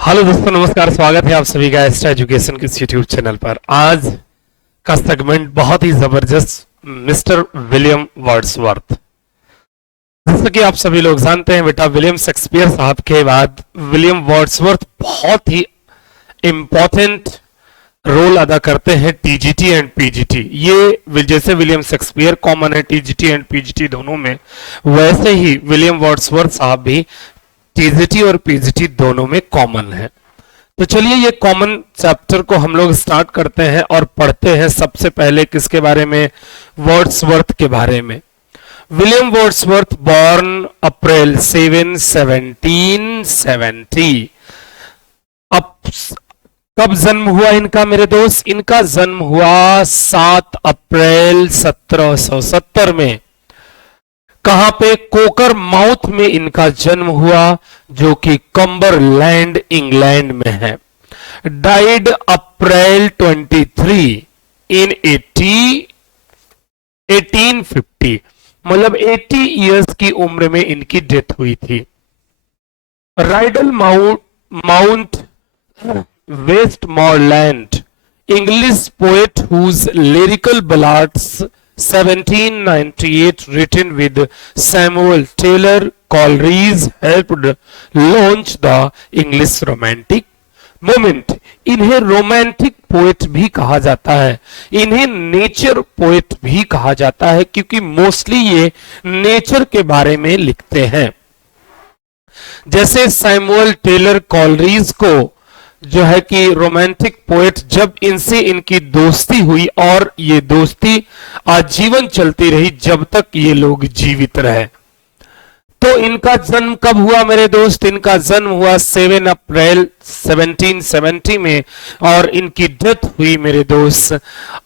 Hello दोस्तों, नमस्कार। स्वागत है आप सभी का एक्स्ट्रा एजुकेशन के यूट्यूब चैनल पर। आज का सेगमेंट बहुत ही जबरदस्त, मिस्टर विलियम वर्ड्सवर्थ। जैसा कि आप सभी लोग जानते हैं बेटा, विलियम शेक्सपियर साहब के बाद विलियम वर्ड्सवर्थ बहुत ही इंपॉर्टेंट रोल अदा करते हैं टीजीटी एंड पीजीटी। ये जैसे विलियम शेक्सपियर कॉमन है टीजीटी एंड पीजीटी दोनों में, वैसे ही विलियम वर्ड्सवर्थ साहब भी टीजीटी और पीजीटी दोनों में कॉमन है। तो चलिए ये कॉमन चैप्टर को हम लोग स्टार्ट करते हैं और पढ़ते हैं। सबसे पहले किसके बारे में? वर्ड्सवर्थ के बारे में। विलियम वर्ड्सवर्थ बॉर्न अप्रैल 7, 1770। अब कब जन्म हुआ इनका मेरे दोस्त? इनका जन्म हुआ 7 अप्रैल 1770 में। कहां पे? कोकर माउथ में इनका जन्म हुआ, जो कि कम्बरलैंड इंग्लैंड में है। डाइड अप्रैल 23 इन 1850, मतलब 80 इयर्स की उम्र में इनकी डेथ हुई थी। Rydal Mount Westmorland, English poet whose lyrical ballads 1798 written with Samuel Taylor Coleridge helped launch the English Romantic movement। इन्हें रोमांटिक पोएट भी कहा जाता है, इन्हें नेचर पोएट भी कहा जाता है, क्योंकि मोस्टली ये नेचर के बारे में लिखते हैं। जैसे सैमुअल टेलर कॉलरीज को जो है कि रोमांटिक पोएट, जब इनसे इनकी दोस्ती हुई और ये दोस्ती आजीवन चलती रही जब तक ये लोग जीवित रहे। तो इनका जन्म कब हुआ मेरे दोस्त? इनका जन्म हुआ 7 अप्रैल 1770 में और इनकी डेथ हुई मेरे दोस्त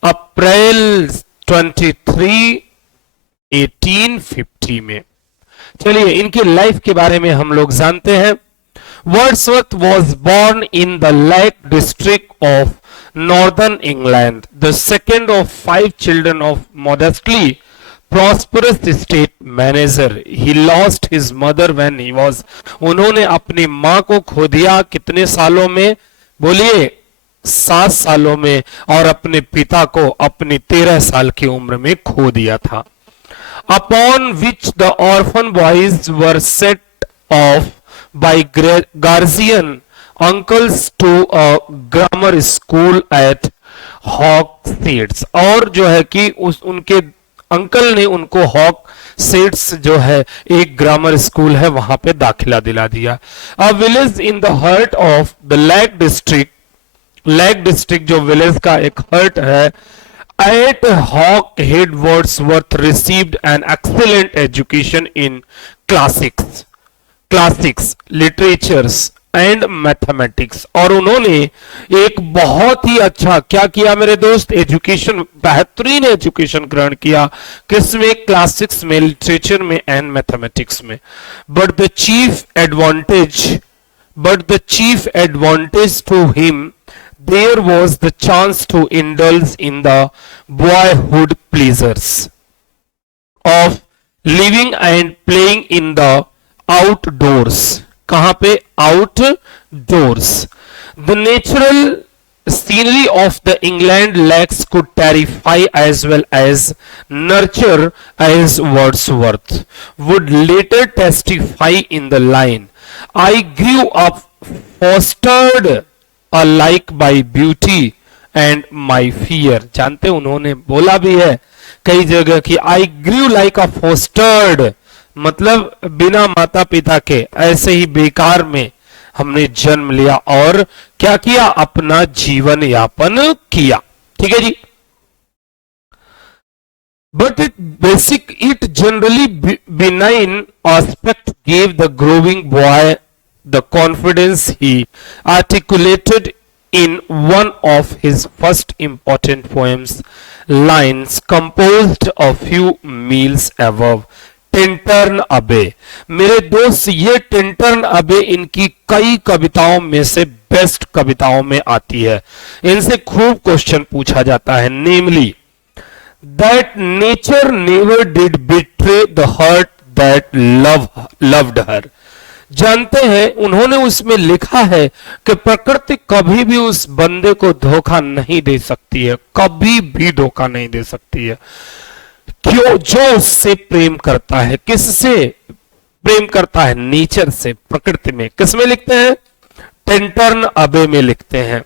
अप्रैल 23, 1850 में। चलिए इनकी लाइफ के बारे में हम लोग जानते हैं। Wordsworth was born in the Lake District of Northern England, the second of 5 children of modestly prosperous estate manager. He lost his mother when he was, उन्होंने अपनी मां को खो दिया कितने सालों में? बोलिए 7 सालों में, और अपने पिता को अपनी 13 साल की उम्र में खो दिया था। Upon which the orphan boys were set off by guardian uncles to a grammar school at Hawksheads, और जो है कि उनके अंकल ने उनको हॉक सीड्स जो है एक ग्रामर स्कूल है वहां पे दाखिला दिला दिया। A village in the heart of the lake district जो विलेज का एक हर्ट है, at Hawkshead Wordsworth received an excellent education in classics, literatures and mathematics. और उन्होंने एक बहुत ही अच्छा क्या किया मेरे दोस्त? एजुकेशन, बेहतरीन एजुकेशन ग्रहण किया। किसमें? क्लासिक्स में, लिटरेचर में एंड मैथमेटिक्स में। But the chief advantage to him there was the chance to indulge in the boyhood pleasures of living and playing in the outdoors। कहां पे? Outdoors। The natural scenery of the England lakes could terrify as well as nurture, as Wordsworth would later testify in the line, I grew up fostered alike by beauty and my fear। जानते उन्होंने बोला भी है कई जगह कि आई ग्रू like अ fostered, मतलब बिना माता पिता के ऐसे ही बेकार में हमने जन्म लिया और क्या किया? अपना जीवन यापन किया। ठीक है जी। But it generally benign aspect gave the growing boy the confidence he articulated in one of his first important poems, lines composed a few meals above, Tintern अबे। मेरे दोस्त ये टिंटर्न अबे इनकी कई कविताओं में से बेस्ट कविताओं में आती है। इनसे खूब क्वेश्चन पूछा जाता है, namely that nature never did betray the heart that loved her। जानते हैं उन्होंने उसमें लिखा है कि प्रकृति कभी भी उस बंदे को धोखा नहीं दे सकती है, कभी भी धोखा नहीं दे सकती है। क्यों? जो उससे प्रेम करता है। किससे प्रेम करता है? नेचर से, प्रकृति में। किसमें लिखते हैं? टेंटर्न अबे में लिखते हैं,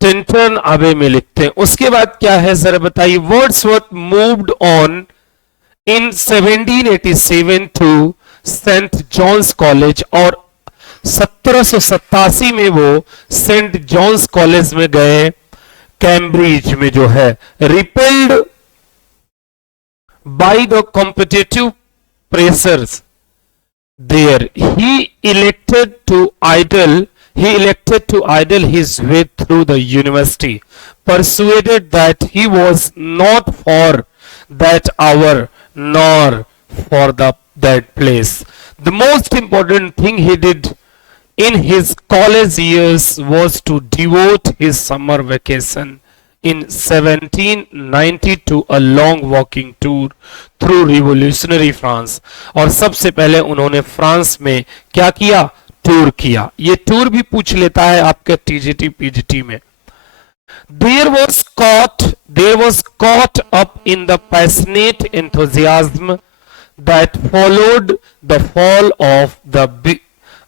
टेंटर्न अबे में लिखते हैं। उसके बाद क्या है जरा बताइए। Wordsworth moved on in 1787 to Saint John's College, और 1787 में वो सेंट जॉन्स कॉलेज में गए, कैम्ब्रिज में जो है। Repelled by the competitive pressures there, he elected to idle his way through the university, persuaded that he was not for that hour nor for that place. The most important thing he did in his college years was to devote his summer vacation in 1792 a long walking tour through revolutionary France। और सबसे पहले उन्होंने France में क्या किया? Tour किया। ये tour भी पूछ लेता है आपके टीजीटी पीजीटी में। There was caught up in the passionate enthusiasm that followed the fall of the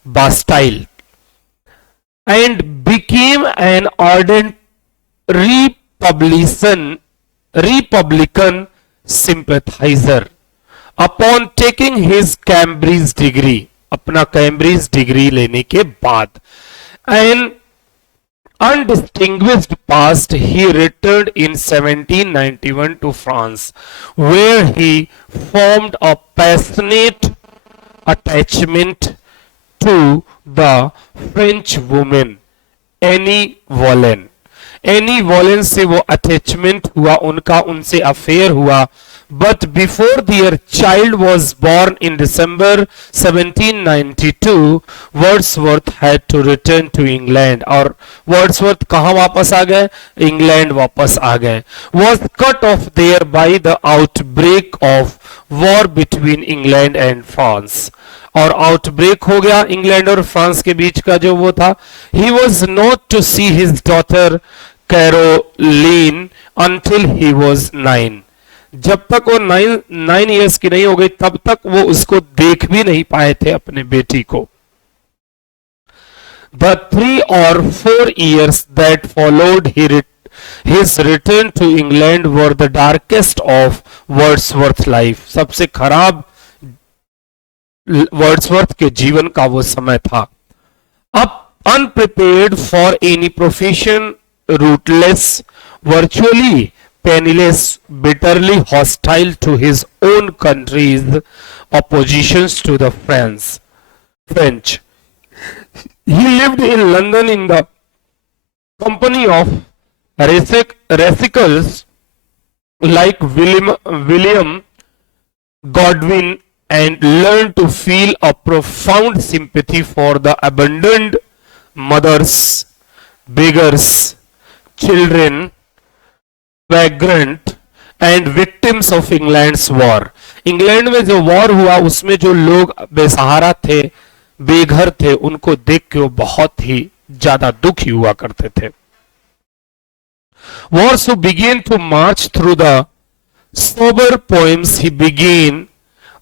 Bastille, and became an ardent Republican sympathizer. Upon taking his Cambridge degree, अपना कैम्ब्रिज डिग्री लेने के बाद, an undistinguished past, he returned in 1791 to France, where he formed a passionate attachment to the French woman Annie Boleyn। Annie Vallon से वो attachment हुआ, उनका उनसे affair हुआ। But before their child was born in December 1792, Wordsworth had to return to England. और Wordsworth कहां वापस आ गए? इंग्लैंड वापस आ गए। Was cut off there by the outbreak of war between England and France. और आउटब्रेक हो गया इंग्लैंड और फ्रांस के बीच का जो वो था। He was not to see his daughter Caroline until he was 9। जब तक वो 9 ईयर्स की नहीं हो गई तब तक वो उसको देख भी नहीं पाए थे, अपने बेटी को। The 3 or 4 years that followed his return to England were the darkest of Wordsworth's life। सबसे खराब वर्ड्सवर्थ के जीवन का वो समय था। अब unprepared for any profession, rootless, virtually penniless, bitterly hostile to his own country's oppositions to the French. He lived in London in the company of rascals like William Godwin, and learned to feel a profound sympathy for the abandoned mothers, beggars, children, vagrant and victims of England's war। England में जो war हुआ उसमें जो लोग बेसहारा थे, बेघर थे, उनको देख के वो बहुत ही ज्यादा दुखी हुआ करते थे। Wars who began to march through the sober poems he began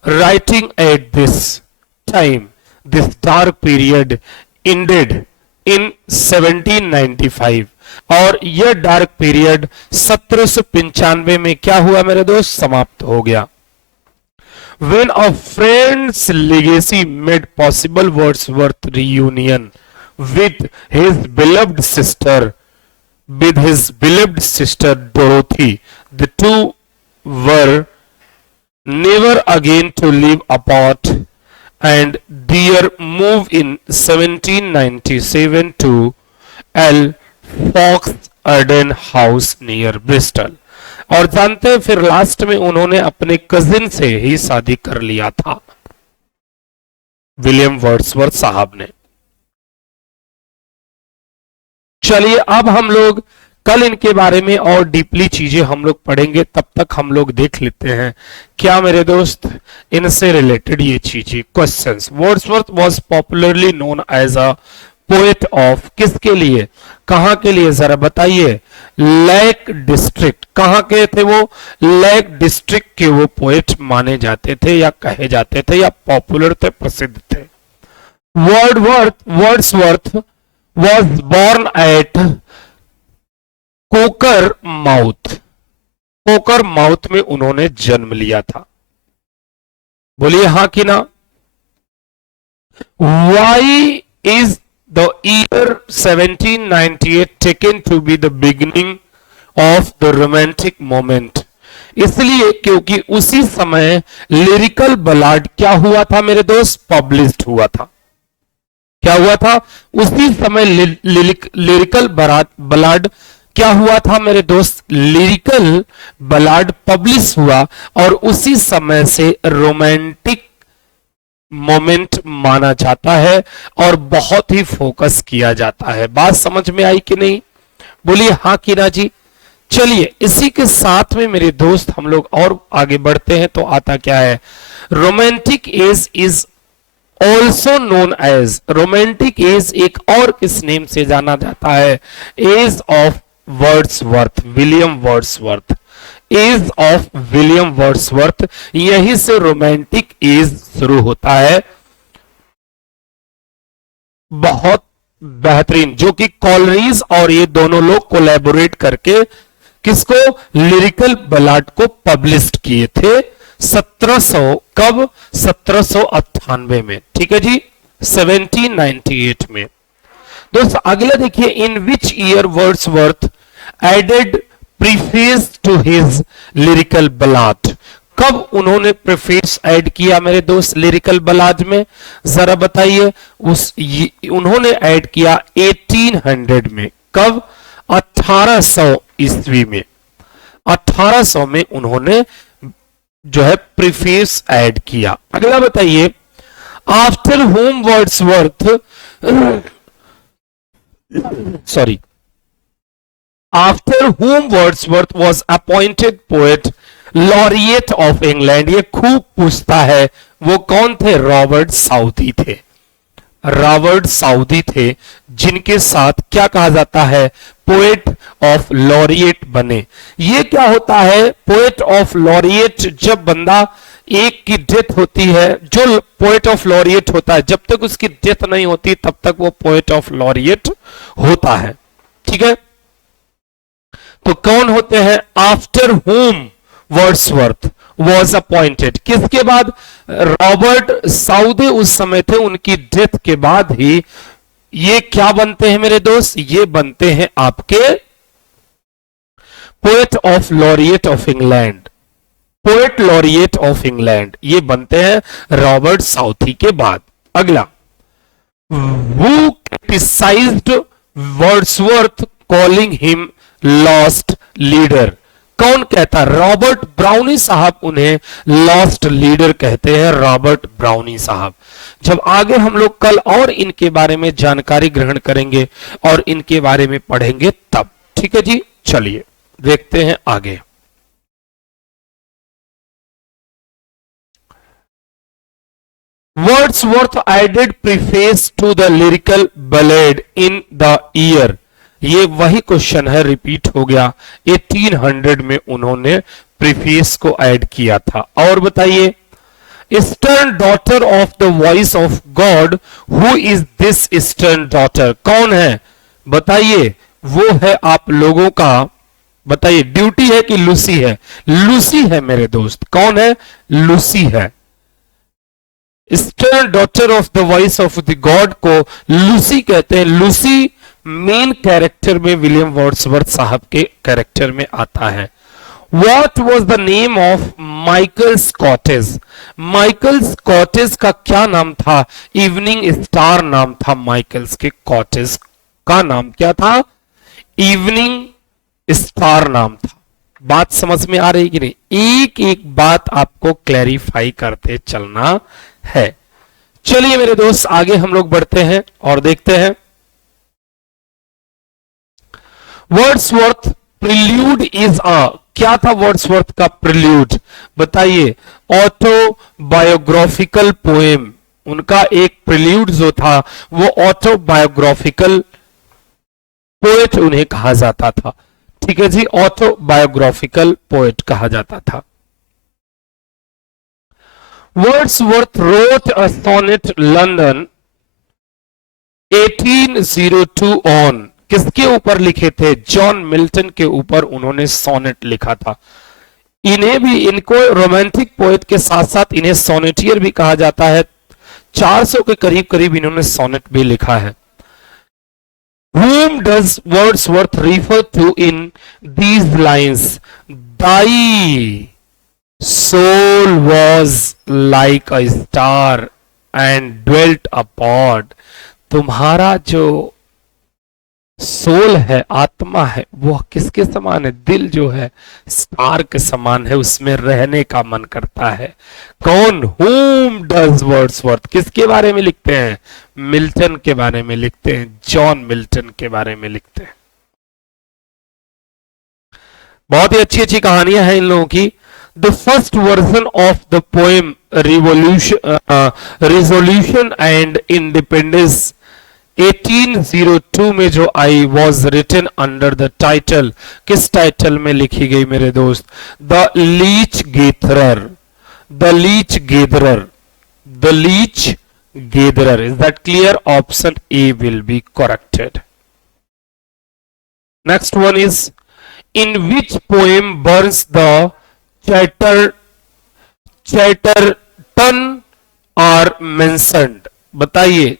writing at this time। This dark period ended in 1795, और यह डार्क पीरियड 1795 में क्या हुआ मेरे दोस्त? समाप्त हो गया। When a friend's legacy made possible Wordsworth's reunion with his beloved sister, Dorothy, the two were never again to live apart, and their move in 1797 to Fox Arden House near Bristol। और जानते हैं फिर last में उन्होंने अपने cousin से ही शादी कर लिया था, विलियम वर्ड्सवर्थ साहब ने। चलिए अब हम लोग कल इनके बारे में और डीपली चीजें हम लोग पढ़ेंगे, तब तक हम लोग देख लेते हैं क्या मेरे दोस्त इनसे रिलेटेड ये चीजें questions. Wordsworth was popularly known as a poet of, किसके लिए, कहां के लिए, जरा बताइए। लेक डिस्ट्रिक्ट, कहां के थे वो, लेक डिस्ट्रिक्ट के वो पोएट माने जाते थे या कहे जाते थे या पॉपुलर थे, प्रसिद्ध थे। Wordsworth was born at Cockermouth, Cockermouth में उन्होंने जन्म लिया था। बोलिए हाँ कि ना। Why is the year 1798 taken to be the beginning of the romantic moment? इसलिए क्योंकि उसी समय लिरिकल बलाड क्या हुआ था मेरे दोस्त, पब्लिश्ड हुआ था। क्या हुआ था उसी समय लिरिकल बलाड क्या हुआ था मेरे दोस्त, लिरिकल बलाड पब्लिश हुआ, और उसी समय से रोमांटिक मोमेंट माना जाता है और बहुत ही फोकस किया जाता है। बात समझ में आई कि नहीं, बोलिए हाँ कि ना जी। चलिए इसी के साथ में मेरे दोस्त हम लोग और आगे बढ़ते हैं तो आता क्या है, romantic age is also known as, romantic age एक और किस नेम से जाना जाता है, age of Wordsworth, William Wordsworth, age of William Wordsworth, यहीं से रोमांटिक एज शुरू होता है। बहुत बेहतरीन, जो कि कॉलरीज और ये दोनों लोग कोलैबोरेट करके किसको, लिरिकल बलाड को पब्लिश किए थे 1700, कब, 1798 में, ठीक है जी, 1798 में। दोस्तों अगला देखिए, in which year Wordsworth added preface to his lyrical ballad, कब उन्होंने प्रीफेस ऐड किया मेरे दोस्त लिरिकल बलाड में, जरा बताइए। उन्होंने ऐड किया 1800 में, कब, 1800 ईस्वी में, 1800 में उन्होंने जो है प्रीफेस ऐड किया। अगला बताइए, after home Wordsworth, sorry, after home Wordsworth was appointed poet laureate of England, ये खूब पूछता है, वो कौन थे, रॉबर्ट साउथी थे, रॉबर्ट साउथी थे, जिनके साथ क्या कहा जाता है, पोएट ऑफ लॉरिएट बने। ये क्या होता है, पोएट ऑफ लॉरिएट, जब बंदा एक की डेथ होती है, जो पोएट ऑफ लॉरिएट होता है, जब तक उसकी डेथ नहीं होती तब तक वो पोएट ऑफ लॉरिएट होता है, ठीक है। तो कौन होते हैं, after home Wordsworth was appointed, किसके बाद, रॉबर्ट साउदी उस समय थे, उनकी डेथ के बाद ही ये क्या बनते हैं मेरे दोस्त, ये बनते हैं आपके poet of laureate of England, poet laureate of England, ये बनते हैं रॉबर्ट साउथी के बाद। अगला, who criticized Wordsworth calling him lost leader, कौन कहता, रॉबर्ट ब्राउनी साहब उन्हें लॉस्ट लीडर कहते हैं, रॉबर्ट ब्राउनी साहब। जब आगे हम लोग कल और इनके बारे में जानकारी ग्रहण करेंगे और इनके बारे में पढ़ेंगे तब, ठीक है जी। चलिए देखते हैं आगे। Wordsworth added preface to the lyrical ballad in the year, ये वही क्वेश्चन है, रिपीट हो गया, 1800 में उन्होंने प्रीफेस को ऐड किया था। और बताइए, eastern daughter of the voice of God, who is this eastern daughter, कौन है बताइए, वो है आप लोगों का, बताइए ड्यूटी है कि लूसी है, लूसी है मेरे दोस्त, कौन है, लूसी है। Eastern daughter of the voice of the God को लूसी कहते हैं। लूसी मेन कैरेक्टर में विलियम वर्ड्सवर्थ साहब के कैरेक्टर में आता है। What was the name of Michael's cottage, Michael's cottage का क्या नाम था, इवनिंग स्टार नाम था, माइकल्स के कॉटेज का नाम क्या था, इवनिंग स्टार नाम था। बात समझ में आ रही कि नहीं, एक एक बात आपको क्लैरिफाई करते चलना है। चलिए मेरे दोस्त आगे हम लोग बढ़ते हैं और देखते हैं, वर्ड्सवर्थ प्रिल्यूड इज अ, क्या था वर्ड्सवर्थ का प्रिल्यूड? बताइए। ऑटोबायोग्राफिकल पोएम, उनका एक प्रिल्यूड जो था वो ऑटोबायोग्राफिकल पोएट उन्हें कहा जाता था। ठीक है जी, ऑटोबायोग्राफिकल पोएट कहा जाता था। Wordsworth wrote a sonnet London 1802 on, किसके ऊपर लिखे थे? जॉन मिल्टन के ऊपर उन्होंने सोनेट लिखा था। इन्हें भी, इनको रोमांटिक पोएट के साथ साथ इन्हें सोनेटियर भी कहा जाता है। 400 के करीब करीब इन्होंने सोनेट भी लिखा है। Whom does Wordsworth refer to in these lines? Thy soul was like a star and dwelt apart. तुम्हारा जो सोल है, आत्मा है, वो किसके समान है? दिल जो है स्टार के समान है, उसमें रहने का मन करता है। कौन? Whom does Wordsworth, किसके बारे में लिखते हैं? मिल्टन के बारे में लिखते हैं, जॉन मिल्टन के बारे में लिखते हैं। बहुत ही अच्छी अच्छी कहानियां हैं इन लोगों की। The first version of the poem resolution and independence 1802 में जो I was written under the title, किस टाइटल में लिखी गई मेरे दोस्त? The leech gatherer, the leech gatherer, the leech gatherer. Is that clear? Option A will be corrected. Next one is, in which poem Burns the Chatterton are mentioned? बताइए,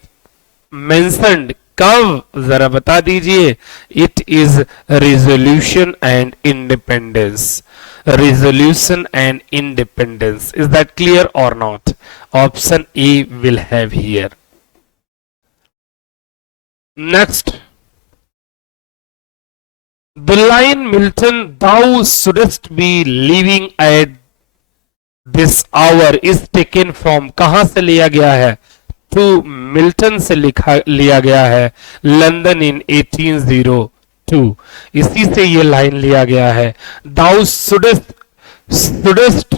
mentioned कब, जरा बता दीजिए। It is resolution and independence, resolution and independence. Is that clear और not? Option A will have here. Next, the line Milton thou shouldst be living at this hour is taken from, कहां से लिया गया है? To Milton से लिया गया है, लंदन इन 1802। इसी से ये लाइन लिया गया है। Thou shouldst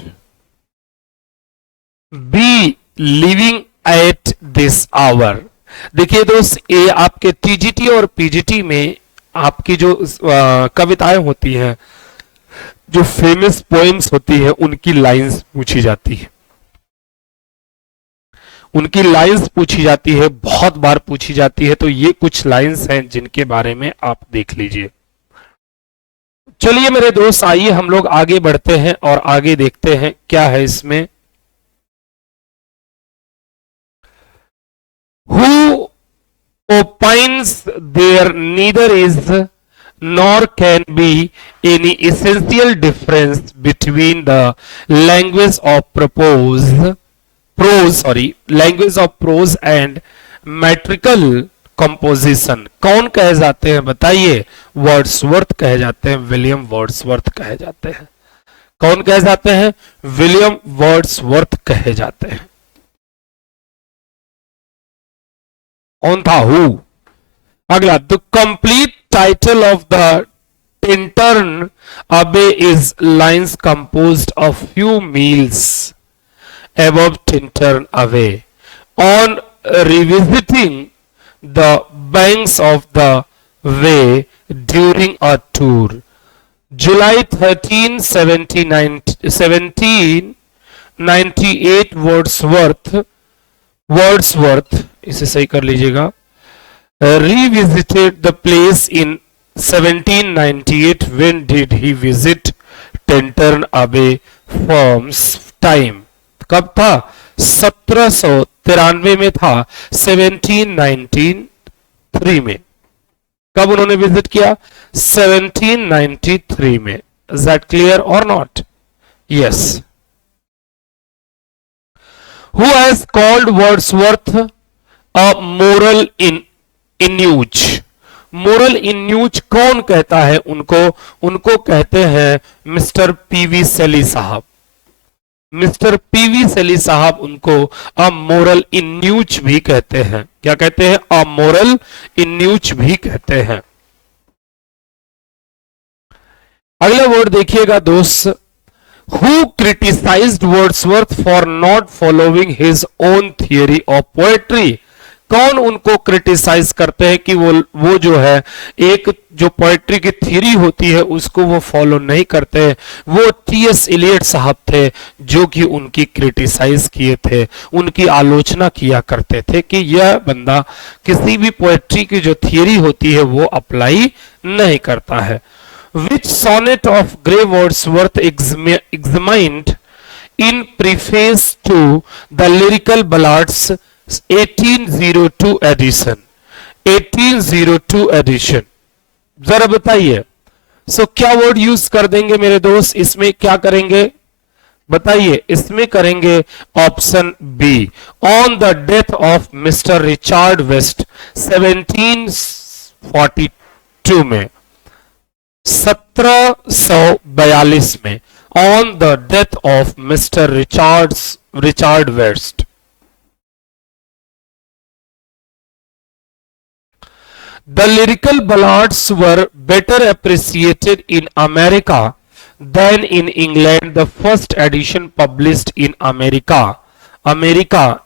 be living at this hour। देखिए दोस्त, ये आपके टीजीटी और पीजीटी में आपकी जो कविताएं होती हैं, जो फेमस पोएम्स होती है, उनकी लाइंस पूछी जाती है, उनकी लाइंस पूछी जाती है, बहुत बार पूछी जाती है। तो ये कुछ लाइंस हैं जिनके बारे में आप देख लीजिए। चलिए मेरे दोस्त, आइए हम लोग आगे बढ़ते हैं और आगे देखते हैं क्या है इसमें। Who opines there neither is nor can be any essential difference between the language of language of prose and metrical composition। कौन कहे जाते हैं? बताइए। वर्ड्सवर्थ कहे जाते हैं, विलियम वर्ड्सवर्थ कहे जाते हैं। कौन कहे जाते हैं? विलियम वर्ड्सवर्थ कहे जाते हैं। कौन था? हु। अगला, the complete title of the Tintern Abbey is lines composed of few miles above Tintern away। On revisiting the banks of the way during a tour, July 13, 1798, Wordsworth, इसे सही कर लीजिएगा, revisited the place in 1798। when did he visit Tintern Abbey first time? कब था? 1793 में था, 1793 में। कब उन्होंने विजिट किया? 1793 में। इज दैट क्लियर और not? Yes. Who has called Wordsworth a moral eunuch? Moral eunuch कौन कहता है उनको? उनको कहते हैं मिस्टर पीवी सेली साहब। मिस्टर पीवी सेली साहब उनको अ मोरल इन्यूज भी कहते हैं। क्या कहते हैं? अ मोरल इन्यूज भी कहते हैं। अगला वर्ड देखिएगा दोस्त, who criticized Wordsworth for not following his own theory of poetry। कौन उनको क्रिटिसाइज करते हैं कि वो जो है एक जो पोएट्री की थ्योरी होती है उसको वो फॉलो नहीं करते। वो टीएस इलियट साहब थे जो कि उनकी क्रिटिसाइज किए थे, उनकी आलोचना किया करते थे कि यह बंदा किसी भी पोएट्री की जो थ्योरी होती है वो अप्लाई नहीं करता है। Which sonnet of Gray Wordsworth examined in preface to the Lyrical Ballads 1802 edition। 1802 edition जरा बताइए। सो क्या वर्ड यूज कर देंगे मेरे दोस्त, इसमें क्या करेंगे बताइए। इसमें करेंगे option B, on the death of mister Richard West 1742 में, 1742 में, on the death of mister Richard West. The lyrical ballads were better appreciated in America than in England। The first edition published in America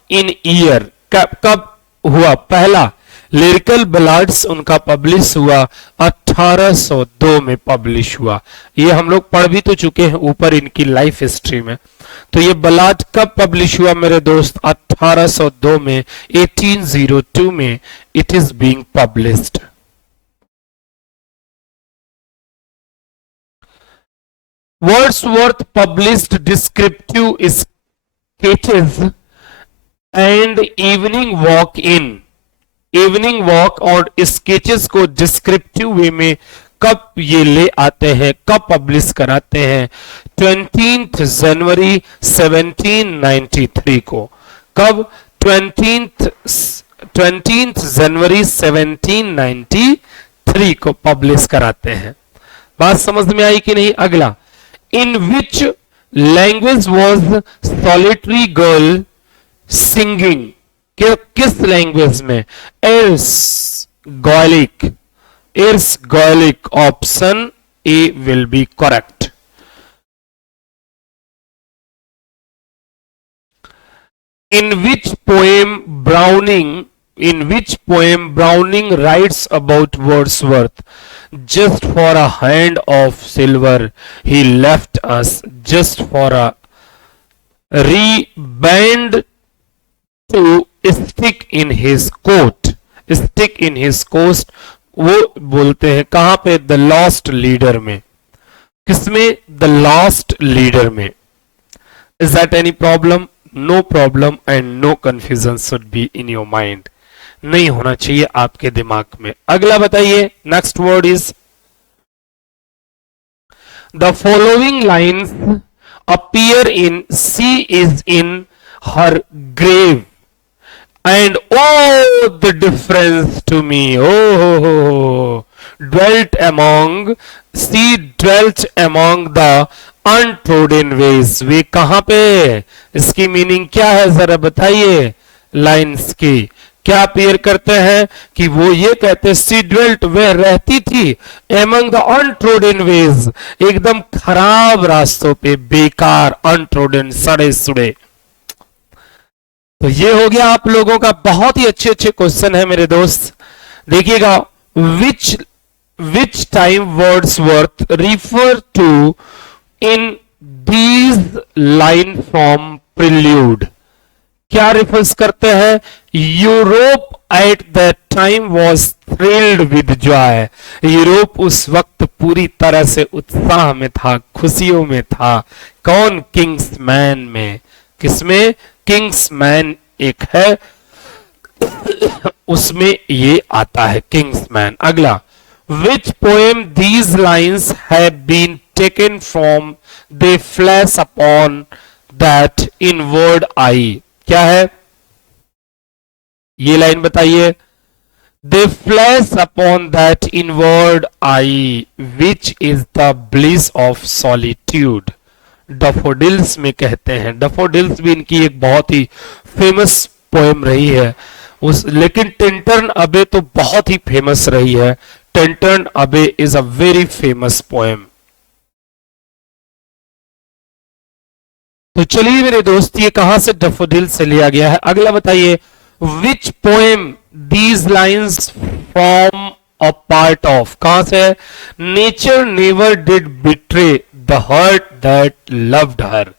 in year, कब हुआ पहला lyrical बलाड्स उनका publish हुआ 1802 में publish हुआ। ये हम लोग पढ़ भी तो चुके हैं ऊपर इनकी लाइफ हिस्ट्री में। तो ये बलाड कब पब्लिश हुआ मेरे दोस्त, 1802 में, 1802 में it is being published. Wordsworth published descriptive sketches and evening walk और स्केचेस को डिस्क्रिप्टिव वे में कब ये ले आते हैं, कब पब्लिश कराते हैं, 20 जनवरी 1793 को। कब 20 जनवरी 1793 को पब्लिश कराते हैं। बात समझ में आई कि नहीं। अगला, in which language was solitary girl singing, किस लैंग्वेज में, Erse Gaelic, option A will be correct. In which poem Browning writes about Wordsworth? Just for a hand of silver he left us, just for a reband to stick in his coat। stick in his coat वो बोलते हैं कहां पे, the lost leader में। किसमें, the lost leader में। Is that any problem? No problem and no confusion should be in your mind, नहीं होना चाहिए आपके दिमाग में। अगला बताइए, next word is, the following lines appear in she is in her grave and oh the difference to me, dwelt among the untrodden ways। वे कहां पे, इसकी मीनिंग क्या है जरा बताइए। लाइन्स की क्या अपीयर करते हैं कि वो ये कहते, सी ड्वेल्ट वह रहती थी, among the untrodden ways एकदम खराब रास्तों पे, बेकार, untrodden सड़े सुड़े। तो ये हो गया आप लोगों का बहुत ही अच्छे क्वेश्चन है मेरे दोस्त। देखिएगा, which time Wordsworth refer to in these line from prelude, क्या रिफर्स करते हैं। Europe at that time was thrilled with joy. Europe उस वक्त पूरी तरह से उत्साह में था, खुशियों में था। कौन, किंग्समैन में। किसमें, किंग्समैन एक है उसमें ये आता है, किंग्समैन। अगला, which poem these lines have been taken from, they flash upon that inward eye, क्या है ये लाइन बताइए। They flash upon that inward eye, which is the bliss of solitude. Daffodils में कहते हैं। Daffodils भी इनकी एक बहुत ही फेमस पोएम रही है लेकिन टिंटर्न अबे तो बहुत ही फेमस रही है। Tintern Abbey is a very famous poem. तो चलिए मेरे दोस्त, ये कहां से डैफोडिल से लिया गया है। अगला बताइए, विच poem these lines form a part of, कहां से है। Nature never did betray the heart that loved her,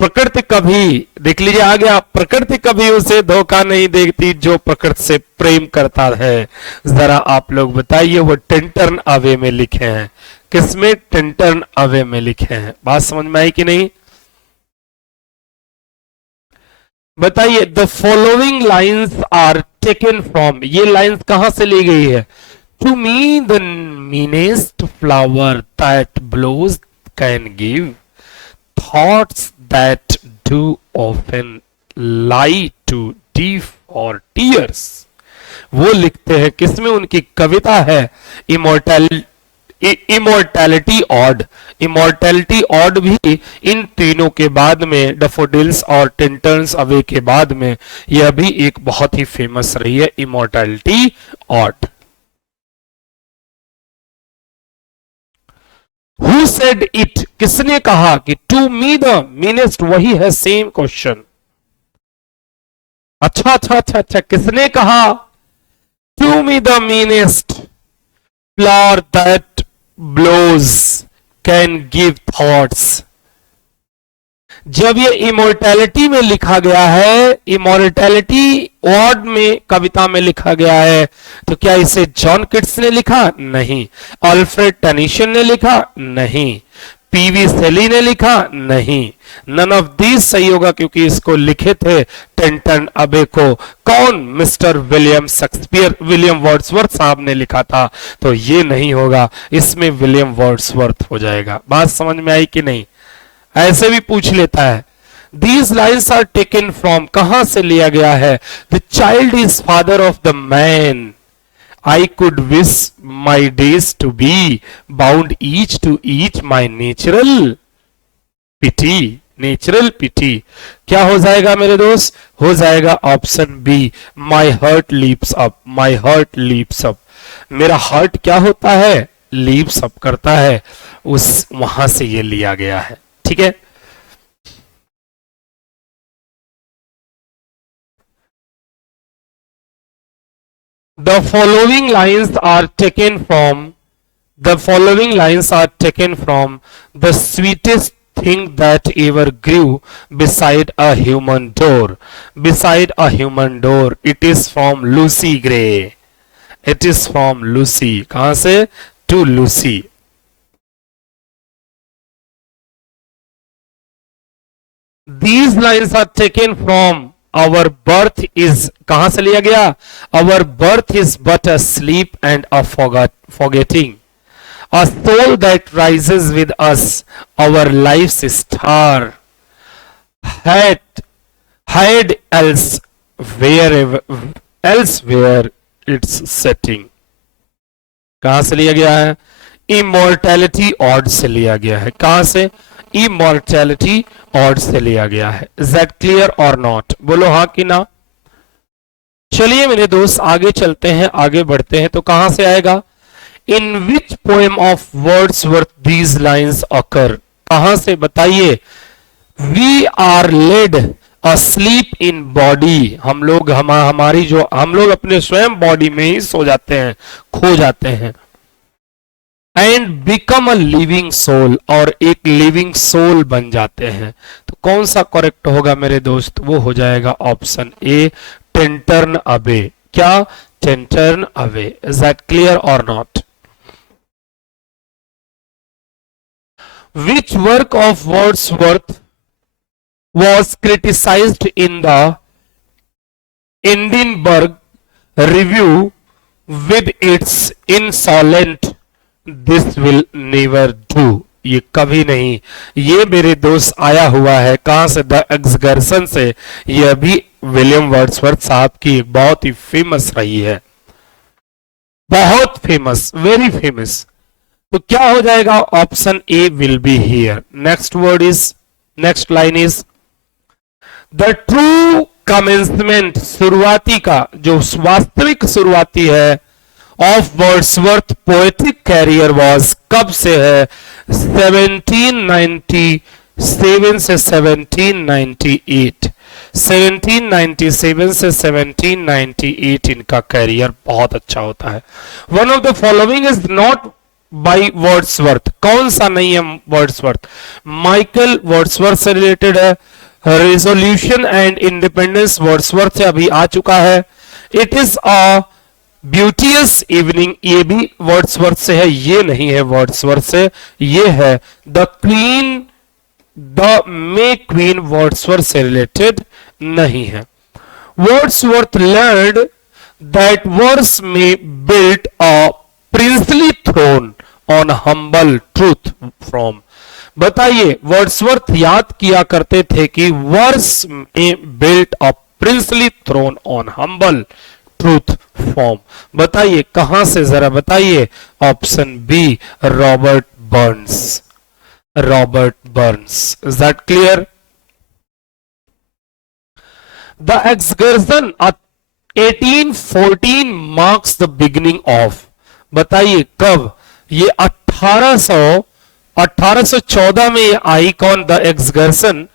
प्रकृति कभी, देख लीजिए आ गया, प्रकृति कभी उसे धोखा नहीं देती जो प्रकृति से प्रेम करता है। जरा आप लोग बताइए, वो टेंटर्न अवे में लिखे हैं, किसमें, टेंटर्न अवे में लिखे हैं। बात समझ में आई कि नहीं, बताइए। The following lines are taken from, ये लाइन्स कहां से ली गई है। To me the meanest flower that blows can give thoughts that do often lie too deep for tears. वो लिखते हैं, किसमें, उनकी कविता है इमोर्टैलिटी ऑड। इमोर्टैलिटी ऑड भी इन तीनों के बाद में, डैफोडिल्स और टेंटर्न्स अवे के बाद में, यह भी एक बहुत ही फेमस रही है, immortality odd. Who said it, किसने कहा कि टू मी द मीनेस्ट, वही है सेम क्वेश्चन। अच्छा, किसने कहा to me the meanest flower that blows can give thoughts. जब ये इमोर्टैलिटी में लिखा गया है, इमोर्टैलिटी ऑड में कविता में लिखा गया है, तो क्या इसे जॉन किट्स ने लिखा, नहीं। अल्फ्रेड टेनिसन ने लिखा, नहीं। पीवी सेली ने लिखा, नहीं। नन ऑफ दीज सही होगा, क्योंकि इसको लिखे थे टेंटन अबे को, कौन, mister William Shakespeare, William Wordsworth साहब ने लिखा था। तो ये नहीं होगा, इसमें विलियम वर्ड्सवर्थ हो जाएगा। बात समझ में आई कि नहीं, ऐसे भी पूछ लेता है। These lines are taken from, कहां से लिया गया है। The child is father of the man. I could wish my days to be bound each to each my natural pity. Natural pity क्या हो जाएगा मेरे दोस्त, हो जाएगा option B, my heart leaps up. My heart leaps up, मेरा heart क्या होता है, लीप्स अप करता है, उस वहां से ये लिया गया है। ठीक है, the following lines are taken from, the following lines are taken from the sweetest thing that ever grew beside a human door. Beside a human door, it is from Lucy Gray. It is from Lucy, कहां से, to Lucy. These lines are taken from our birth is, कहां से लिया गया, our birth is but a sleep and a forgetting, a soul that rises with us, our life's star, hide elsewhere it's setting. कहां से लिया गया है, immortality odd से लिया गया है। कहां से, इमोर्टैलिटी ऑड से लिया गया है। इज दैट क्लियर और नॉट, बोलो हाँ कि ना। चलिए मेरे दोस्त आगे चलते हैं, आगे बढ़ते हैं। तो कहां से आएगा, in which poem of Wordsworth these lines occur, कहां से बताइए। We are laid asleep in body, हम लोग हमारी जो, हम लोग अपने स्वयं बॉडी में ही सो जाते हैं, खो जाते हैं। And become a living soul, और एक लिविंग सोल बन जाते हैं। तो कौन सा करेक्ट होगा मेरे दोस्त, वो हो जाएगा ऑप्शन ए, टेंटर्न अवे। क्या, टेंटर्न अवे। इज दैट क्लियर और not. Which work of Wordsworth was criticized in the Edinburgh Review with its insolent "This will never do." ये कभी नहीं, ये मेरे दोस्त आया हुआ है कहां से, द एक्सकर्सन से। यह भी विलियम वर्ड्सवर्थ साहब की एक बहुत ही फेमस रही है, बहुत फेमस, वेरी फेमस। तो क्या हो जाएगा, option A will be here. Next word is, next line is, the true commencement, शुरुआती का, जो वास्तविक शुरुआती है, of Wordsworth poetic career was, कब से है, 1792 7 से 1798, 1797 से 1798 इनका करियर बहुत अच्छा होता है। One of the following is not by Wordsworth, कौन सा नहीं है वर्ड्सवर्थ? माइकल वर्ड्सवर्थ से रिलेटेड है। रेजोल्यूशन एंड इंडिपेंडेंस वर्ड्सवर्थ से अभी आ चुका है। इट इज अ ब्यूटियस इवनिंग, ये भी वर्ड्सवर्थ से है, ये नहीं है वर्ड्सवर्थ से, ये है the queen, the May queen Wordsworth से रिलेटेड नहीं है। वर्ड्सवर्थ लर्नड दैट वर्स में built a princely throne on humble truth from. बताइए, वर्ड्सवर्थ याद किया करते थे कि वर्स में built a princely throne on humble truth form. बताइए कहां से, जरा बताइए। Option B, Robert Burns, Robert Burns. Is that clear? The excursion 1814 marks the beginning of. बताइए कब? ये 1814 में आई। कौन? The excursion,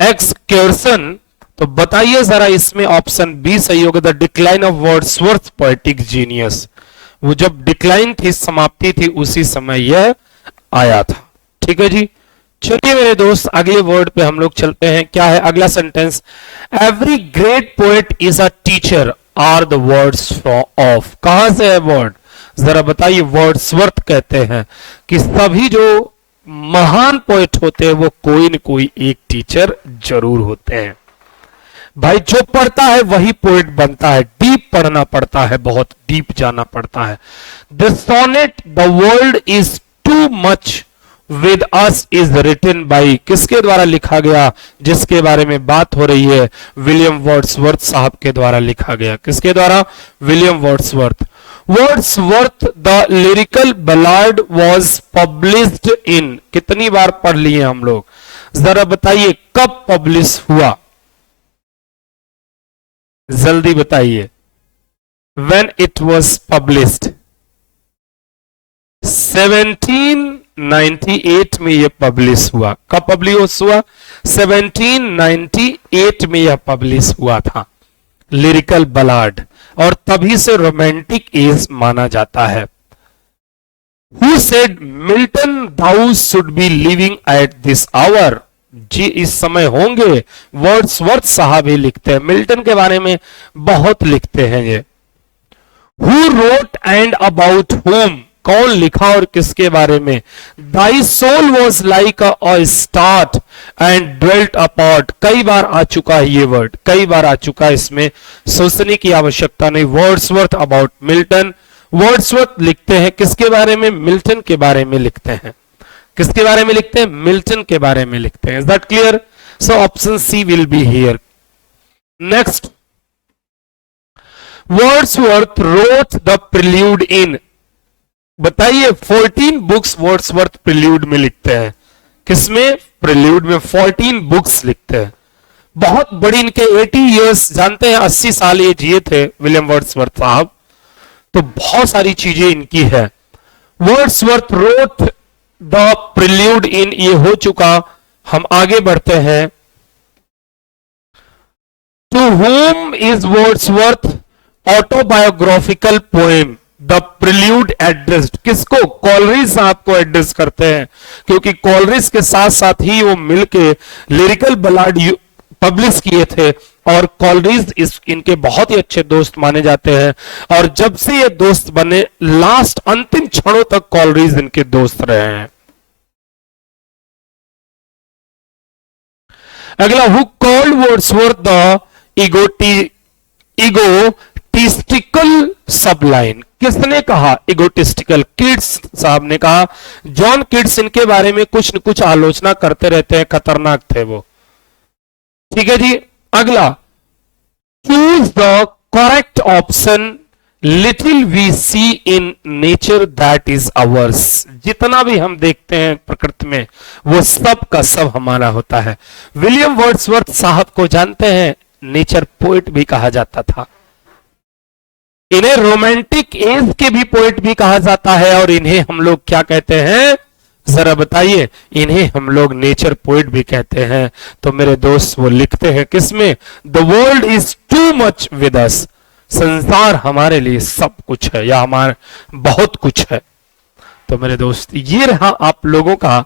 excursion. तो बताइए जरा इसमें ऑप्शन बी सही होगा, the decline of Wordsworth poetic genius. वो जब डिक्लाइन थी, समाप्ति थी, उसी समय यह आया था। ठीक है जी। चलिए मेरे दोस्त, अगले वर्ड पे हम लोग चलते हैं। क्या है अगला sentence? Every great poet is a teacher are the words of. कहां से है वर्ड? जरा बताइए। वर्ड्सवर्थ कहते हैं कि सभी जो महान पोएट होते हैं वो कोई न कोई एक टीचर जरूर होते हैं। भाई जो पढ़ता है वही पोएट बनता है, डीप पढ़ना पड़ता है, बहुत डीप जाना पड़ता है। The sonnet the world is too much with us is written by, किसके द्वारा लिखा गया? जिसके बारे में बात हो रही है, विलियम वर्ड्सवर्थ साहब के द्वारा लिखा गया। किसके द्वारा? William Wordsworth. Wordsworth the lyrical Ballard was published in, कितनी बार पढ़ लिए हम लोग? जरा बताइए कब पब्लिश हुआ? जल्दी बताइए। When it was published, 1798 में यह पब्लिश हुआ। कब पब्लिश हुआ? 1798 में यह पब्लिश हुआ था, लिरिकल बलार्ड। और तभी से रोमांटिक एज माना जाता है। Who said Milton thou should be living at this hour? जी इस समय होंगे। वर्ड्सवर्थ साहब ही लिखते हैं, मिल्टन के बारे में बहुत लिखते हैं ये। Who wrote and about whom? कौन लिखा और किसके बारे में? Thy soul was like a start and dwelt apart। कई बार आ चुका है ये वर्ड, कई बार आ चुका है, इसमें सोचने की आवश्यकता नहीं। Wordsworth about Milton. वर्ड्सवर्थ लिखते हैं किसके बारे में? मिल्टन के बारे में लिखते हैं। किसके बारे में लिखते हैं? मिल्टन के बारे में लिखते हैं। Is that clear? So option C will be here. Next, Wordsworth wrote the prelude in. बताइए 14 बुक्स वर्ड्सवर्थ प्रिल्यूड में लिखते हैं। किसमें? प्रिल्यूड में 14 बुक्स लिखते हैं। बहुत बड़ी इनके 80 इयर्स, जानते हैं 80 साल ये जिए थे विलियम वर्ड्सवर्थ साहब, तो बहुत सारी चीजें इनकी है। Wordsworth wrote the prelude in, ये हो चुका। हम आगे बढ़ते हैं। To whom is Wordsworth autobiographical poem the prelude addressed? किसको? कॉलरिज साहब को एड्रेस करते हैं, क्योंकि कॉलरिज के साथ साथ ही वो मिलके लिरिकल बलार्ड पब्लिश किए थे। और कॉलरिज इनके बहुत ही अच्छे दोस्त माने जाते हैं। और जब से ये दोस्त बने, लास्ट अंतिम क्षणों तक कॉलरिज इनके दोस्त रहे हैं। अगला, who called Wordsworth the egotistical सबलाइन? किसने कहा इगोटिस्टिकल? किड्स साहब ने कहा। जॉन किड्स इनके बारे में कुछ न कुछ आलोचना करते रहते हैं, खतरनाक थे वो। ठीक है जी। अगला, choose the correct option. Little we see in nature that is ours. जितना भी हम देखते हैं प्रकृति में, वो सब का सब हमारा होता है। विलियम वर्ड्सवर्थ साहब को जानते हैं, नेचर पोएट भी कहा जाता था। इन्हें रोमांटिक एज के भी पोएट भी कहा जाता है। और इन्हें हम लोग क्या कहते हैं? जरा बताइए, इन्हें हम लोग नेचर पोएट भी कहते हैं। तो मेरे दोस्त वो लिखते हैं किसमें? The world is too much with अस, संसार हमारे लिए सब कुछ है या हमारे बहुत कुछ है। तो मेरे दोस्त ये रहा आप लोगों का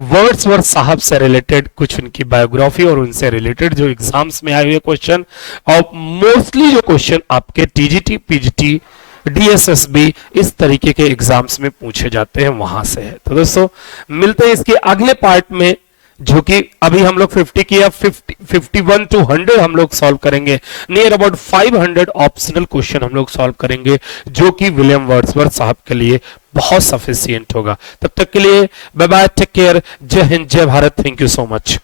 वर्ड्सवर्थ साहब से रिलेटेड कुछ उनकी बायोग्राफी और उनसे रिलेटेड जो एग्जाम्स में आए हुए क्वेश्चन, और मोस्टली जो क्वेश्चन आपके टीजीटी पीजीटी डीएसएसबी इस तरीके के एग्जाम्स में पूछे जाते हैं वहां से है। तो दोस्तों मिलते हैं इसके अगले पार्ट में, जो कि अभी हम लोग 50 की या 51 to 100 हम लोग सॉल्व करेंगे। नियर अबाउट 500 ऑप्शनल क्वेश्चन हम लोग सॉल्व करेंगे, जो कि विलियम वर्ड्सवर्थ साहब के लिए बहुत सफिशिएंट होगा। तब तक के लिए बाय बाय, टेक केयर, जय हिंद, जय Bharat, thank you so much.